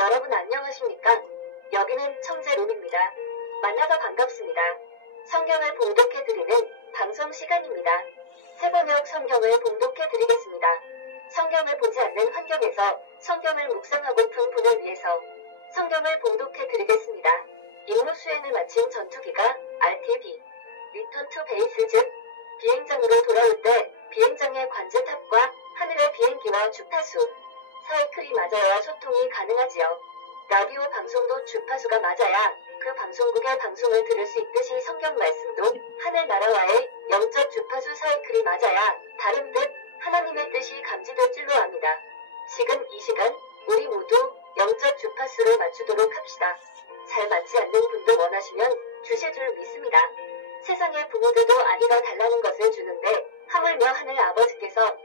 여러분 안녕하십니까? 여기는 청재롬입니다. 만나서 반갑습니다. 성경을 봉독해드리는 방송 시간입니다. 세번역 성경을 봉독해드리겠습니다. 성경을 보지 않는 환경에서 성경을 묵상하고픈 분을 위해서 성경을 봉독해드리겠습니다. 임무 수행을 마친 전투기가 RTB, 리턴 투 베이스 즉 비행장으로 돌아올 때 비행장의 관제탑과 하늘의 비행기와 주파수, 사이클이 맞아야 소통이 가능하지요. 라디오 방송도 주파수가 맞아야 그 방송국의 방송을 들을 수 있듯이 성경 말씀도 하늘나라와의 영적 주파수 사이클이 맞아야 다른 뜻, 하나님의 뜻이 감지될 줄로 압니다. 지금 이 시간 우리 모두 영적 주파수를 맞추도록 합시다. 잘 맞지 않는 분도 원하시면 주실 줄 믿습니다. 세상의 부모들도 아기가 달라는 것을 주는데 하물며 하늘 아버지께서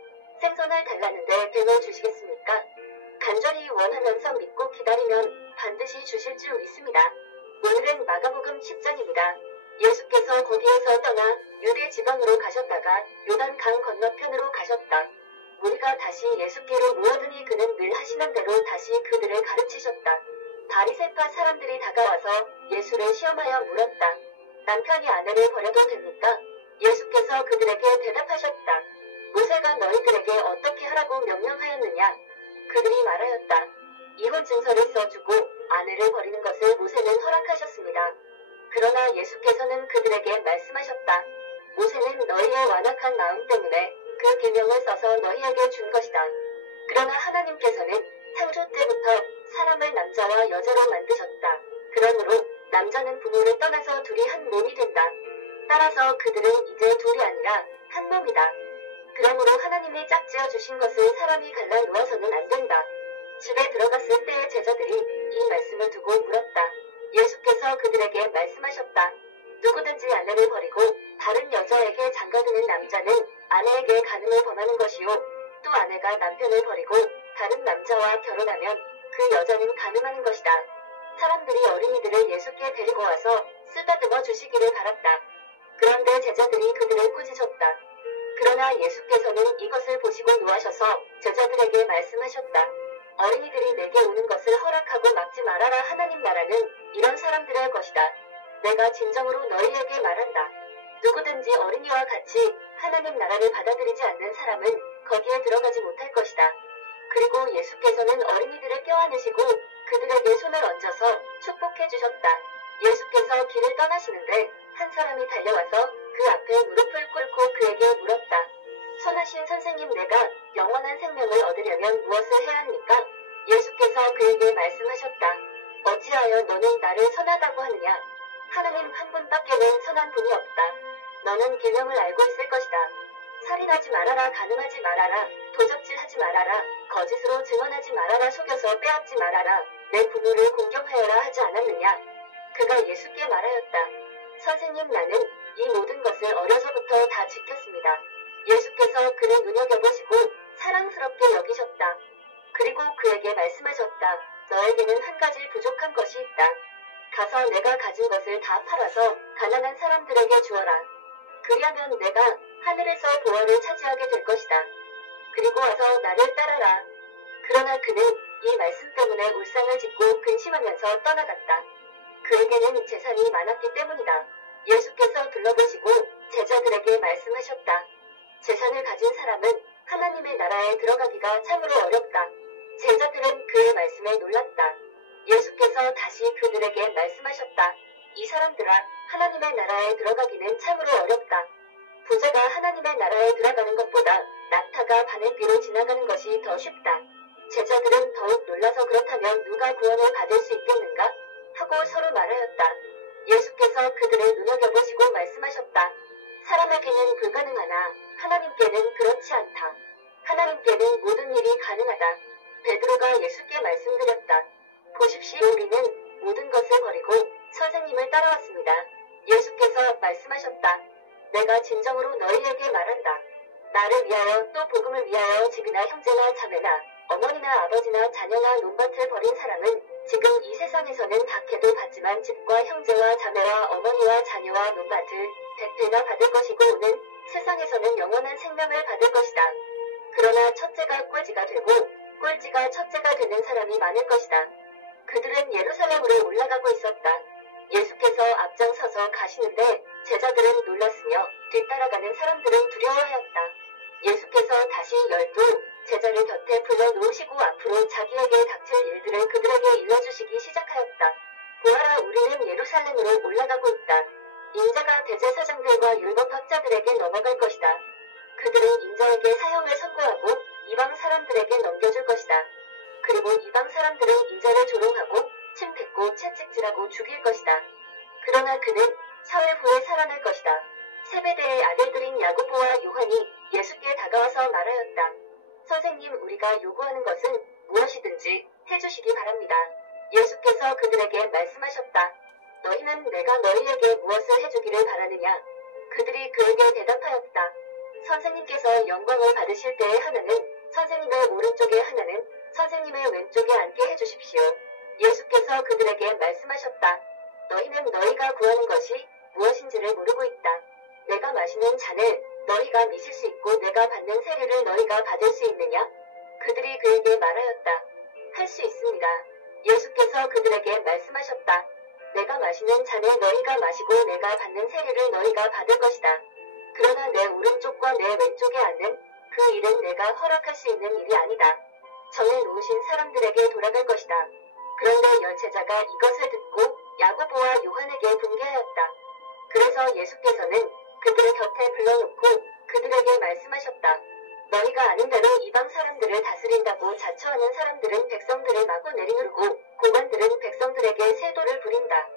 생선을 달라는데 뱀을 주시겠습니까? 간절히 원하면서 믿고 기다리면 반드시 주실 줄 믿습니다. 오늘은 마가복음 10장입니다. 예수께서 거기에서 떠나 유대 지방으로 가셨다가 요단 강 건너편으로 가셨다. 무리가 다시 예수께로 모여드니 그는 늘 하시는 대로 다시 그들을 가르치셨다. 바리새파 사람들이 다가와서 예수를 시험하여 물었다. 남편이 아내를 버려도 됩니까? 예수께서 그들에게 대답하셨다. 모세가 너희들에게 어떻게 하라고 명령하였느냐? 그들이 말하였다. 이혼 증서를 써주고 아내를 버리는 것을 모세는 허락하셨습니다. 그러나 예수께서는 그들에게 말씀하셨다. 모세는 너희의 완악한 마음 때문에 그 계명을 써서 너희에게 준 것이다. 그러나 하나님께서는 창조 때부터 사람을 남자와 여자로 만드셨다. 그러므로 남자는 부모를 떠나서 둘이 한 몸이 된다. 따라서 그들은 이제 둘이 아니라 한 몸이다. 그러므로 하나님이 짝지어 주신 것을 사람이 갈라 놓아서는 안 된다. 집에 들어갔을 때의 제자들이 이 말씀을 두고 물었다. 예수께서 그들에게 말씀하셨다. 누구든지 아내를 버리고 다른 여자에게 장가드는 남자는 아내에게 간음을 범하는 것이요. 또 아내가 남편을 버리고 다른 남자와 결혼하면 그 여자는 간음하는 것이다. 사람들이 어린이들을 예수께 데리고 와서 쓰다듬어 주시기를 바랐다. 그런데 제자들이 그들을 꾸짖었다. 그러나 예수께서는 이것을 보시고 노하셔서 제자들에게 말씀하셨다. 어린이들이 내게 오는 것을 허락하고 막지 말아라. 하나님 나라는 이런 사람들의 것이다. 내가 진정으로 너희에게 말한다. 누구든지 어린이와 같이 하나님 나라를 받아들이지 않는 사람은 거기에 들어가지 못할 것이다. 그리고 예수께서는 어린이들을 껴안으시고 그들에게 손을 얹어서 축복해 주셨다. 예수께서 길을 떠나시는데 한 사람이 달려와서 그 앞에 무릎을 꿇고 그에게 물었다. 선하신 선생님, 내가 영원한 생명을 얻으려면 무엇을 해야 합니까? 예수께서 그에게 말씀하셨다. 어찌하여 너는 나를 선하다고 하느냐? 하나님 한 분밖에는 선한 분이 없다. 너는 계명을 알고 있을 것이다. 살인하지 말아라, 간음하지 말아라, 도적질하지 말아라, 거짓으로 증언하지 말아라, 속여서 빼앗지 말아라, 내 부모를 공경하여라 하지 않았느냐? 그가 예수께 말하였다. 선생님, 나는 이 모든 것을 어려서부터 다 지켰습니다. 예수께서 그를 눈여겨보시고 사랑스럽게 여기셨다. 그리고 그에게 말씀하셨다. 너에게는 한 가지 부족한 것이 있다. 가서 내가 가진 것을 다 팔아서 가난한 사람들에게 주어라. 그리하면 내가 하늘에서 보화를 차지하게 될 것이다. 그리고 와서 나를 따라라. 그러나 그는 이 말씀 때문에 울상을 짓고 근심하면서 떠나갔다. 그에게는 재산이 많았기 때문이다. 예수께서 둘러보시고 제자들에게 말씀하셨다. 재산을 가진 사람은 하나님의 나라에 들어가기가 참으로 어렵다. 제자들은 그의 말씀에 놀랐다. 예수께서 다시 그들에게 말씀하셨다. 이 사람들아, 하나님의 나라에 들어가기는 참으로 어렵다. 부자가 하나님의 나라에 들어가는 것보다 낙타가 바늘귀로 지나가는 것이 더 쉽다. 제자들은 더욱 놀라서 그렇다면 누가 구원을 받을 수 있겠는가? 하고 서로 말하였다. 예수께서 그들을 눈여겨보시고 말씀하셨다. 사람에게는 불가능하나 하나님께는 그렇지 않다. 하나님께는 모든 일이 가능하다. 베드로가 예수께 말씀드렸다. 보십시오, 우리는 모든 것을 버리고 선생님을 따라왔습니다. 예수께서 말씀하셨다. 내가 진정으로 너희에게 말한다. 나를 위하여 또 복음을 위하여 집이나 형제나 자매나 어머니나 아버지나 자녀나 논밭을 버린 사람은 지금 이 세상에서는 박해도 받지만 집과 형제와 자매와 어머니와 자녀와 논밭을 100배나 받을 것이고 오는 세상에서는 영원한 생명을 받을 것이다. 그러나 첫째가 꼴찌가 되고 꼴찌가 첫째가 되는 사람이 많을 것이다. 그들은 예루살렘으로 올라가고 있었다. 예수께서 앞장서서 가시는데 제자들은 놀랐으며 뒤따라가는 사람들은 두려워하였다. 예수께서 다시 12 제자를 곁에 불러놓으시고 앞으로 자기에게 닥칠 일들을 그들에게 일러주시기 시작하였다. 보아라, 우리는 예루살렘으로 올라가고 있다. 인자가 대제사장들과 율법학자들에게 넘어갈 것이다. 그들은 인자에게 사형을 선고하고 이방 사람들에게 넘겨줄 것이다. 그리고 이방 사람들은 인자를 조롱하고 침 뱉고 채찍질하고 죽일 것이다. 그러나 그는 사흘 후에 살아날 것이다. 세베대의 아들들인 야고보와 요한이 예수께 다가와서 말하였다. 선생님, 우리가 요구하는 것은 무엇이든지 해주시기 바랍니다. 예수께서 그들에게 말씀하셨다. 너희는 내가 너희에게 무엇을 해주기를 바라느냐? 그들이 그에게 대답하였다. 선생님께서 영광을 받으실 때에 하나는 선생님의 오른쪽에 하나는 선생님의 왼쪽에 앉게 해주십시오. 예수께서 그들에게 말씀하셨다. 너희는 너희가 구하는 것이 무엇인지를 모르고 있다. 내가 마시는 잔을 너희가 미실 수 있고 내가 받는 세례를 너희가 받을 수 있느냐? 그들이 그에게 말하였다. 할 수 있습니다. 예수께서 그들에게 말씀하셨다. 내가 마시는 잔을 너희가 마시고 내가 받는 세례를 너희가 받을 것이다. 그러나 내 오른쪽과 내 왼쪽에 앉는 그 일은 내가 허락할 수 있는 일이 아니다. 정해놓으신 사람들에게 돌아갈 것이다. 그런데 열제자가 이것을 듣고 야고보와 요한에게 분개하였다. 그래서 예수께서는 그들을 곁에 불러놓고 그들에게 말씀하셨다. 너희가 아는 대로 이방 사람들을 다스린다고 자처하는 사람들은 백성들을 마구 내리누르고 고관들은 백성들에게 세도를 부린다.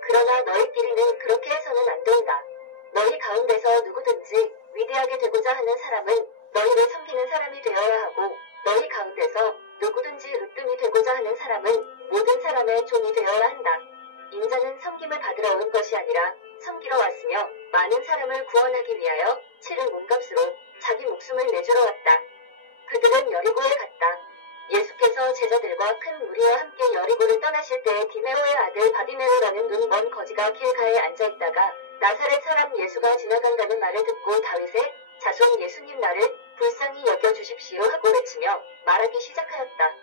그러나 너희끼리는 그렇게 해서는 안 된다. 너희 가운데서 누구든지 위대하게 되고자 하는 사람은 너희를 섬기는 사람이 되어야 하고 너희 가운데서 누구든지 으뜸이 되고자 하는 사람은 모든 사람의 종이 되어야 한다. 인자는 섬김을 받으러 온 것이 아니라 섬기러 왔으며 많은 사람을 구원하기 위하여 치를 몸값으로 자기 목숨을 내주러 왔다. 그들은 여리고에 갔다. 예수께서 제자들과 큰 무리와 함께 여리고를 떠나실 때에 디메오의 아들 바디메오라는 눈먼 거지가 길가에 앉아있다가 나사렛 사람 예수가 지나간다는 말을 듣고 다윗의 자손 예수님, 나를 불쌍히 여겨주십시오 하고 외치며 말하기 시작하였다.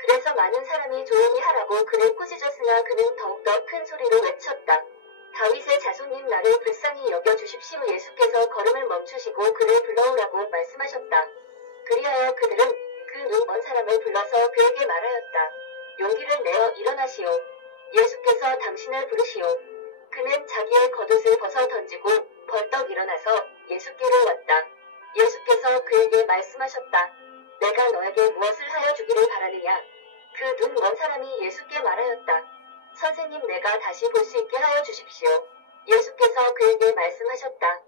그래서 많은 사람이 조용히 하라고 그를 꾸짖었으나 그는 더욱더 큰 소리로 외쳤다. 다윗의 자손님, 나를 불쌍히 여겨주십시오. 예수께서 걸음을 멈추시고 그를 불러오라고 말씀하셨다. 그리하여 그들은 그 눈먼 사람을 불러서 그에게 말하였다. 용기를 내어 일어나시오. 예수께서 당신을 부르시오. 그는 자기의 겉옷을 벗어 던지고 벌떡 일어나서 예수께로 왔다. 예수께서 그에게 말씀하셨다. 내가 너에게 무엇을 하여 주기를 바라느냐? 그 눈먼 사람이 예수께 말하였다. 선생님, 내가 다시 볼 수 있게 하여 주십시오. 예수께서 그에게 말씀하셨다.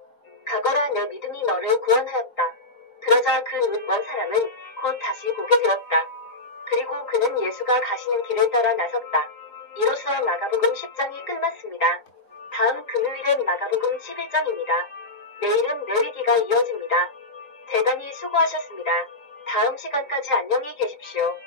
가거라, 내 믿음이 너를 구원하였다. 그러자 그 눈먼 사람은 곧 다시 보게 되었다. 그리고 그는 예수가 가시는 길을 따라 나섰다. 이로써 마가복음 10장이 끝났습니다. 다음 금요일은 마가복음 11장입니다. 내일은 레위기가 이어집니다. 대단히 수고하셨습니다. 다음 시간까지 안녕히 계십시오.